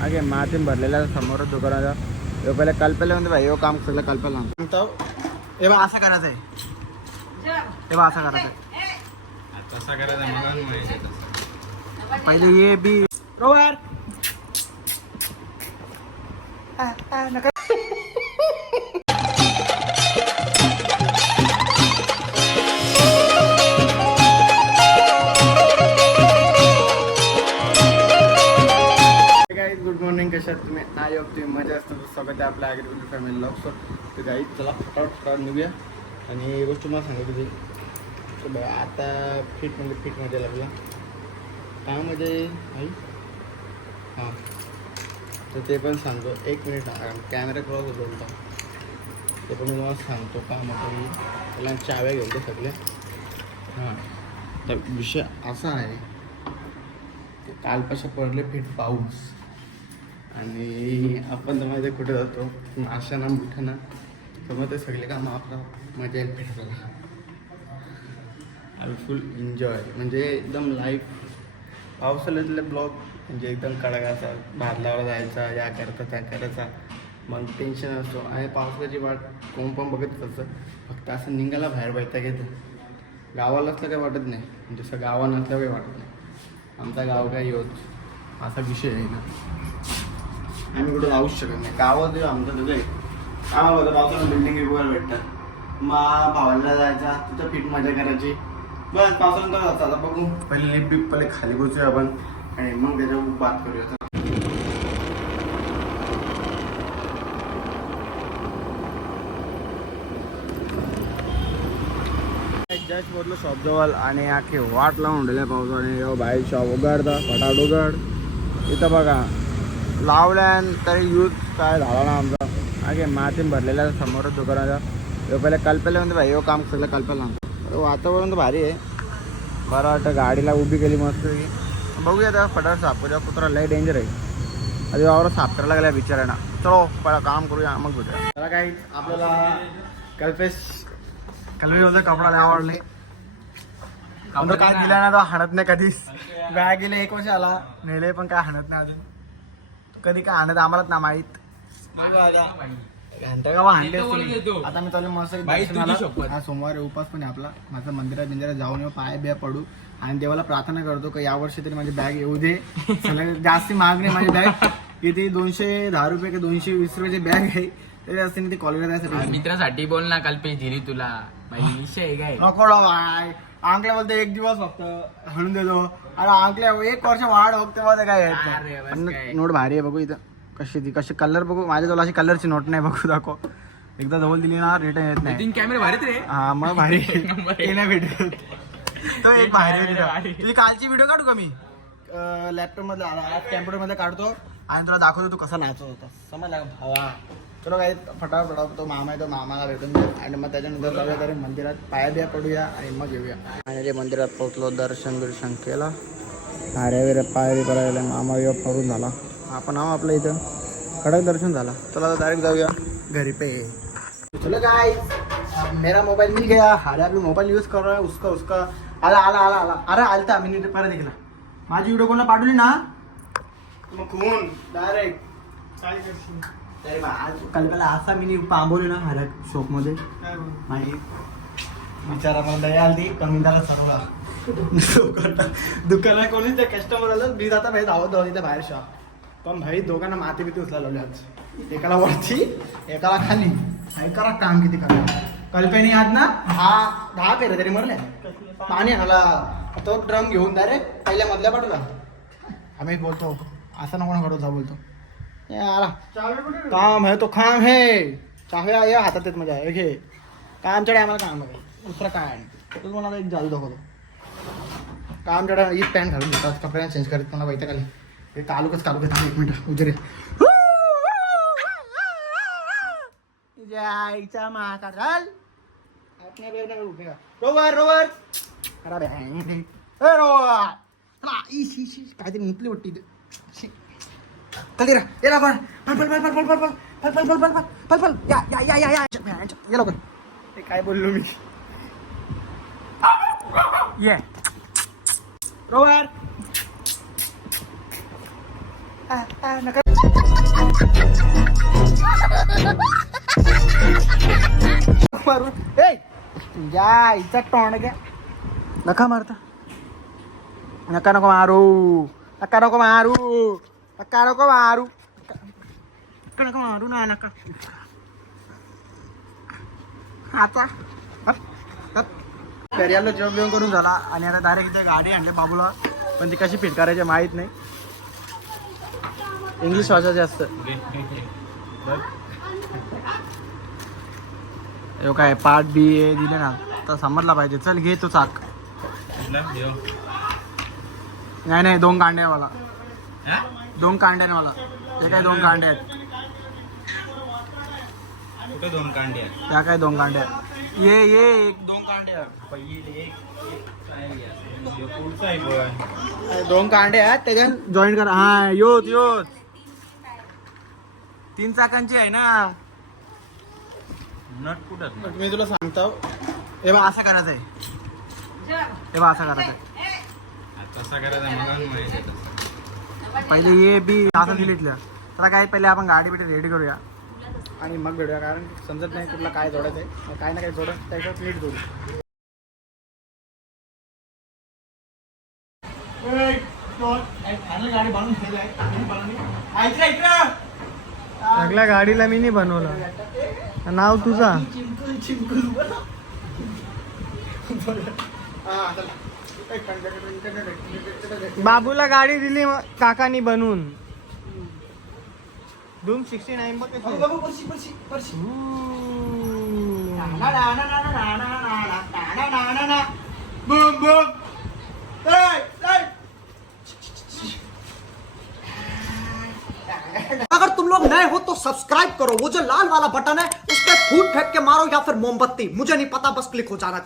हागे मातीन भरलेला समोर दुकानाचा. ह्यो पहिले कल्पेला म्हणते भाई ह्यो काम सगळं कल्पेला सांगतो हे बा असं करायचं आहे. हे बा असं करायचं तसा करायचा. पहिले ये बी. रोवर. गुड मॉर्निंग तुम्ही आय होप तुम्ही मजा असतो. स्वागत आहे आपल्या ॲग्रिकल्चर फॅमिली लॉग सो तर गाई चला फटाफट फटाफट निघूया. आणि एक गोष्ट मला सांगत होती. तर बघा आता फिट म्हणजे फिटमध्ये लागला. त्यामध्ये आई? हां. तर ते पण सांगतो. एक मिनिट कॅमेरा क्रॉस बोलतो ते पण मी तुम्हाला सांगतो. कामामध्ये त्याला चाव्या घेऊन ते हां. तर विषय असा आहे की पडले फिट पाऊस. आणि आपण तर माहिती कुठे जातो? नाशाना मिठाना तर मग ते सगळे कामं आपलं मजा येईल भेटायला आय फुल एन्जॉय म्हणजे एकदम लाईफ पावसाळ्यातले ब्लॉग म्हणजे एकदम कडकाचा भादलावर जायचा या करता त्या करायचा. मग टेन्शन असतो. आणि पावसाची वाट कोण पण बघत असतं फक्त असं निघायला बाहेर बायता घेतं गावाला असलं काही वाटत नाही. म्हणजे जसं गावा नसलं काही वाटत नाही. आमचा गाव काही होत. असा विषय आहे ना. आम्ही कुठं राहूच शकत नाही. गावात आमचं तसं आहे. आम्हाला बघा पावसाळ्यात बिल्डिंग वगैरे भेटतात. मग भावाला जायचा तिथं पीठ मजा करायची. बस पावसाळ्यात जातो. आता बघू. पहिले लिप पहिले खाली बसूया आपण. आणि मग त्याच्यावर बात करूया. जस्ट बोललो शॉप जवळ आणि आखे वाट लावून दिल्या पावसाने. बाहेर शॉप उघडता फटाट उघड. इथं बघा. लावल्यान तरी यूज काय झाला ना आमचा? अगे मातीन भरलेल्या समोरच दुकानाचा हे पहिले कल्पेला म्हणते भाई हो काम सगळं कल्पेला सांगतो वातावरण तर भारी आहे. बरं वाटतं गाडीला उभी केली मस्त बघूया आता फटाफट साफ करूया कुत्रा लय डेंजर आहे. आधी वावर साफ करायला लागला बिचारांना चलो पहिला काम करूया मग भेटूया त्याला काही आपल्याला कल्पेश कल्पेश कपडा लय आवडले. काय दिला ना तो हाणत नाही कधीच. बॅग गेले एक वर्ष आला. नेले पण काय हाणत नाही अजून. कधी काय हाणत आम्हालाच ना माहीत. घंटा गावा. आता मी चालू मस्त दर्शनाला. हा सोमवारी उपास पण आहे आपला. माझं मंदिरात बिंदिरात जाऊन येऊ पाय बिया पडू. आणि देवाला प्रार्थना करतो की यावर्षी तरी माझी बॅग येऊ दे. सगळ्यात जास्ती महाग नाही माझी बॅग. किती? दोनशे दहा रुपये की दोनशे वीस रुपयाची बॅग आहे. तरी असते ती कॉलेजला जायसाठी मित्रासाठी बोल ना काल पे दिली तुला. आहे काय? नको बाय अंकल्या बोलते एक दिवस फक्त. हाणून देतो. अरे अंकल्या एक वर्ष वाढ होत तेव्हा ते काय येत अरे, नाही. बस पण काय. नोट भारी आहे बघू इथं. कशी ती कशी कलर बघू. माझ्या जवळ अशी कलरची नोट नाही बघू दाखव. एकदा जवळ दिली ना रिटर्न येत नाही. तीन कॅमेरे भारीत रे. हा मग भारी. ते नाही भेटत. तो एक भारी. तुझी कालची व्हिडिओ काढू का मी? लॅपटॉपमध्ये कॅम्प्युटरमध्ये काढतो. आणि तुला दाखवतो तू कसा नाचत होता. समजला का भावा? चलो काही फटाफट फटाफट तो मामा आहे तो मामाला भेटून दे आणि मग त्याच्यानंतर जाऊया तरी मंदिरात पाया बिया पडूया आणि मग येऊया. आणि ते मंदिरात पोहोचलो दर्शन बिर्शन केलं. अरे वगैरे पाय बी करायला मामा बिवा पडून झाला. आपण आहो आपलं इथं. कडक दर्शन झाला. चला आता डायरेक्ट जाऊया. घरी पे. चलो गाइस अब मेरा मोबाइल मिल गया. अरे अभी मोबाइल यूज कर रहा है उसका उसका. आला आला आला आला. अरे आलता मी नीट परत दिला माझी व्हिडिओ कोणाला पाठवली ना? मग खून डायरेक्ट काय करशील? आज कल्पना असा मी पांबवली ना माझ्या शॉपमध्ये माझी बिचारा मला दया आली पण मी त्याला सरवला दुकानात दुकानात कोणीच ते कस्टमर आलं. मी जाता भाई धावत धावत इथे बाहेर शॉप पण भाई दोघांना माती बिती उचला लावली आज. एकाला वरती एकाला खाली. करा काम किती करा. कल्पेनी आज ना दहा दहा पेरे तरी मरले. पाणी आला तो ड्रम घेऊन डायरेक्ट पहिल्या मधल्या पाठवला आम्ही बोलतो असं नको ना करतो बोलतो. आला काम है तो काम है. चाहे ये हातात येत म्हणजे हे घे कामच्याकडे आम्हाला काम आहे. दुसरं काय आहे? तू मला एक जादू दाखवतो. कामच्याकडे ही पॅन्ट घालून देतात कपडे चेंज करत मला माहिती खाली हे कालूकच कालूक थांब एक मिनिट. उजरे. जायचा माका घाल रोवर रोवर. खराब आहे. रोवर. काहीतरी मुतली वाटते चल रे ये लवकर पल पल पल पल पल पल पल पल पल पल पल पल पल या या या या या ये लवकर ते काय बोललो मी ये रोवर नका मारून ए या इचा टोण घ्या नका मारता नका नको मारू नका नको मारू नका नको मारू नका नको मारू ना नका आता पेरियाला जेवण बिवण करून झाला. आणि आता डायरेक्ट इथे गाडी आणली बाबूला. पण ती कशी फिट करायची माहीत नाही. इंग्लिश वाचायचे असतं हे काय पार्ट बी ए दिले ना. तर समजला पाहिजे. चल घे तो चाक. नाही नाही दोन हा? दोन कांडे आहे मला. ते काय दोन कांडे आहेत? कुठे दोन कांडे आहेत? त्या काय दोन कांडे आहेत? ये ये. एक दोन कांडे आहेत. पहिले एक पुढचा दोन कांडे आहेत त्याच्यात जॉईन करा. हा योच योच तीन चाकांची आहे ना. नट कुठं मी तुला सांगतो. हे बा असं करायचं आहे हे बा असं करायचं आहे कसा करायचा माहिती आहे तसं. पहिले ये बी असं दिलीतलं तर काय पहिले आपण गाडी बिडी रेडी करूया. आणि मग भेटूया कारण समजत नाही कुठला काय जोडायचं आहे. काय ना काय जोडत त्याच्यात नीट जोडू. सगळ्या गाडीला मी नाही बनवलं. नाव तुझा? बाबूला गाडी दिली काकानी बनवून. धूम बघ अगर तुम लोग नए हो तो सब्सक्राइब करो। वो जो लाल वाला बटन है, उस पर फूट फेंक के मारो या फिर मोमबत्ती। मुझे नहीं पता, बस क्लिक हो जाना